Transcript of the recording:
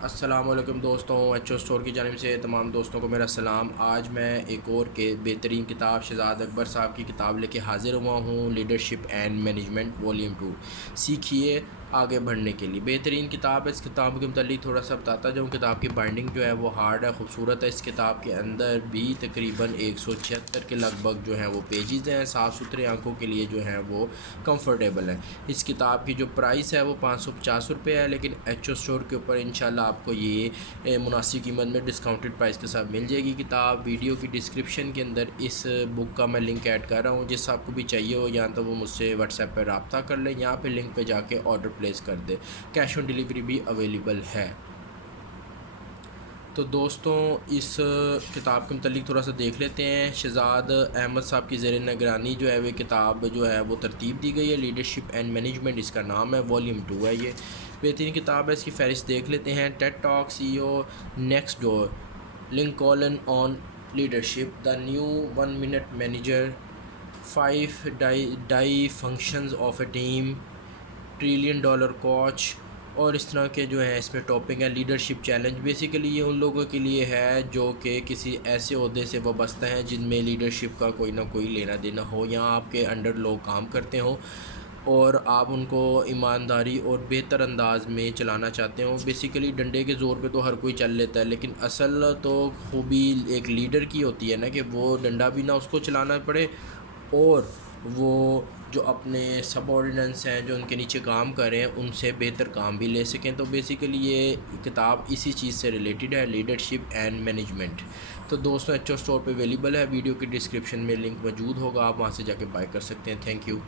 السلام علیکم دوستوں، ایچ او اسٹور کی جانب سے تمام دوستوں کو میرا سلام۔ آج میں ایک اور بہترین کتاب شہزاد اکبر صاحب کی کتاب لے کے حاضر ہوا ہوں، لیڈرشپ اینڈ مینجمنٹ والیوم 2، سیکھیے آگے بڑھنے کے لیے۔ بہترین کتاب ہے۔ اس کتاب کے متعلق تھوڑا سا بتاتا جاؤں۔ کتاب کی بائنڈنگ جو ہے وہ ہارڈ ہے، خوبصورت ہے۔ اس کتاب کے اندر بھی تقریباً 176 کے لگ بھگ جو ہیں وہ پیجز ہیں، صاف ستھرے آنکھوں کے لیے جو ہیں وہ کمفرٹیبل ہیں۔ اس کتاب کی جو پرائس ہے وہ 550 روپے ہے، لیکن ایچ او اسٹور کے اوپر انشاءاللہ آپ کو یہ مناسب قیمت میں ڈسکاؤنٹڈ پرائس کے ساتھ مل جائے گی کتاب۔ ویڈیو کی ڈسکرپشن کے اندر اس بک کا میں لنک ایڈ کر رہا ہوں، جس آپ کو بھی چاہیے ہو یا تو وہ مجھ سے واٹس ایپ پہ رابطہ کر لیں، یہاں پہ لنک پہ جا کے آرڈر پلیس کر دیں۔ کیش آن ڈیلیوری بھی اویلیبل ہے۔ تو دوستوں، اس کتاب کے متعلق تھوڑا سا دیکھ لیتے ہیں۔ شہزاد احمد صاحب کی زیر نگرانی جو ہے وہ کتاب جو ہے وہ ترتیب دی گئی ہے۔ لیڈرشپ اینڈ مینجمنٹ اس کا نام ہے، والیوم 2 ہے۔ یہ بہترین کتاب ہے۔ اس کی فہرست دیکھ لیتے ہیں۔ TED talk, C O next door, Lincoln on leadership, the new 1 minute manager, 5 dysfunctions of a team, $1 trillion coach, اور اس طرح کے جو ہیں اس میں ٹاپک ہیں۔ لیڈرشپ چیلنج، بیسیکلی یہ ان لوگوں کے لیے ہے جو کہ کسی ایسے عہدے سے وابستہ ہیں جن میں لیڈرشپ کا کوئی نہ کوئی لینا دینا ہو، یا آپ کے انڈر لوگ کام کرتے ہوں اور آپ ان کو ایمانداری اور بہتر انداز میں چلانا چاہتے ہوں۔ بیسیکلی ڈنڈے کے زور پہ تو ہر کوئی چل لیتا ہے، لیکن اصل تو خوبی ایک لیڈر کی ہوتی ہے نا، کہ وہ ڈنڈا بھی نہ اس کو چلانا پڑے، اور وہ جو اپنے سب آرڈیننس ہیں جو ان کے نیچے کام کر رہے ہیں ان سے بہتر کام بھی لے سکیں۔ تو بیسیکلی یہ کتاب اسی چیز سے ریلیٹڈ ہے، لیڈرشپ اینڈ مینجمنٹ۔ تو دوستوں، ایچ او اسٹور پہ اویلیبل ہے، ویڈیو کی ڈسکرپشن میں لنک موجود ہوگا، آپ وہاں سے جا کے بائی کر سکتے ہیں۔ Thank you.